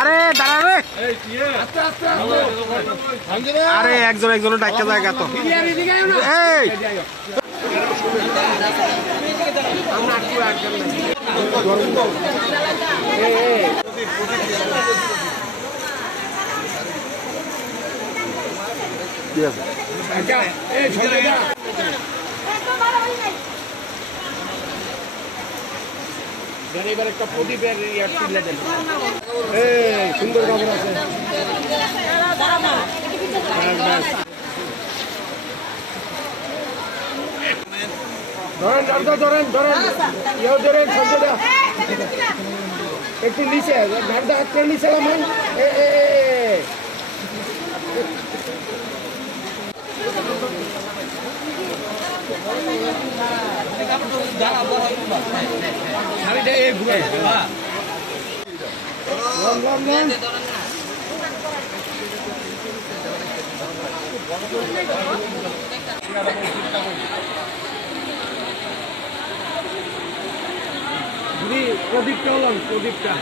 আরে দাঁড়া রে, আরে একজন একজন ডাক্তার জায়গা তো এবার একটা প্রদীপের সুন্দর খবর আছে। ধরেন ধরেন ধরেন ইয়েও ধরেন সঞ্জয়দা একটু নিচে গাড়িটা হাত করে নিচে নামান। প্রদীপটা হলাম প্রদীপটা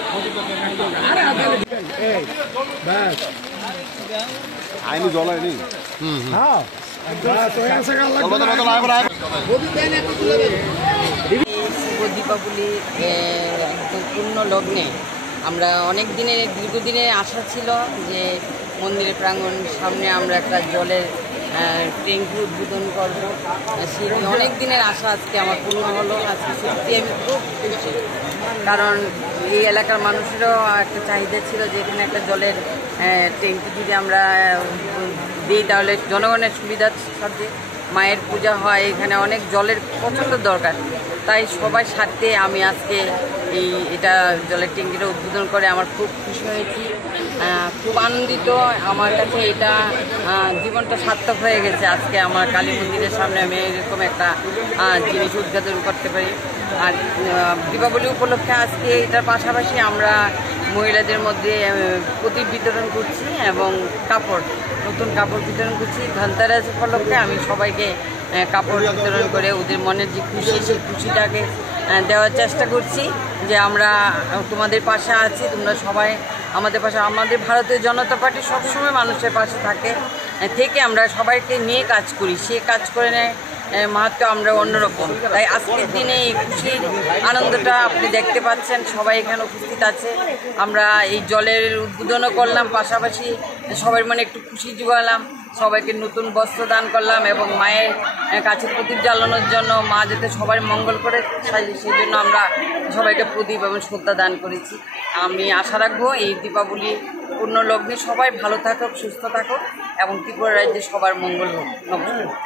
আইনি জলায়নি। দীপাবলি পূর্ণ লগ্নে আমরা অনেক দিনের দীর্ঘদিনের আশা ছিল যে মন্দিরের প্রাঙ্গণ সামনে আমরা একটা জলের ট্যাঙ্কি উদ্বোধন করবো। সেই অনেক দিনের আশা আজকে আমার পূর্ণ হলো। আজকে সত্যি আমি খুব খুশি, কারণ এই এলাকার মানুষেরও একটা চাহিদা ছিল যে এখানে একটা জলের ট্যাঙ্কি যদি আমরা দিই তাহলে জনগণের সুবিধার সাথে মায়ের পূজা হয়, এখানে অনেক জলের প্রচণ্ড দরকার। তাই সবার সাথে আমি আজকে এটা জলের ট্যাঙ্কিটা উদ্বোধন করে আমার খুব খুশি হয়েছি, খুব আনন্দিত। আমার কাছে এটা জীবনটা সার্থক হয়ে গেছে। আজকে আমার কালী মন্দিরের সামনে আমি এরকম একটা জিনিস উদ্বোধন করতে পারি। আর দীপাবলি উপলক্ষে আজকে এটার পাশাপাশি আমরা মহিলাদের মধ্যে প্রদীপ বিতরণ করছি এবং নতুন কাপড় বিতরণ করছি। ধনতেরাস উপলক্ষে আমি সবাইকে কাপড় বিতরণ করে ওদের মনের যে খুশি সেই খুশিটাকে দেওয়ার চেষ্টা করছি যে আমরা তোমাদের পাশে আছি, তোমরা সবাই আমাদের পাশে। আমাদের ভারতীয় জনতা পার্টি সবসময় মানুষের পাশে থেকে আমরা সবাইকে নিয়ে কাজ করি, সে কাজ করে নেয় মাহাত্ম্য আমরা অন্যরকম। তাই আজকের দিনে এই খুশির আনন্দটা আপনি দেখতে পাচ্ছেন, সবাই এখানে উপস্থিত আছে। আমরা এই জলের উদ্বোধনও করলাম, পাশাপাশি সবার মনে একটু খুশি জোগালাম, সবাইকে নতুন বস্ত্র দান করলাম এবং মায়ের কাছে প্রদীপ জ্বালানোর জন্য, মা যাতে সবার মঙ্গল করে সেই জন্য আমরা সবাইকে প্রদীপ এবং শ্রদ্ধা দান করেছি। আমি আশা রাখবো এই দীপাবলি পূর্ণ লগ্নে সবাই ভালো থাকুক, সুস্থ থাকুক এবং ত্রিপুরা রাজ্যে সবার মঙ্গল হোক। নমস্কার।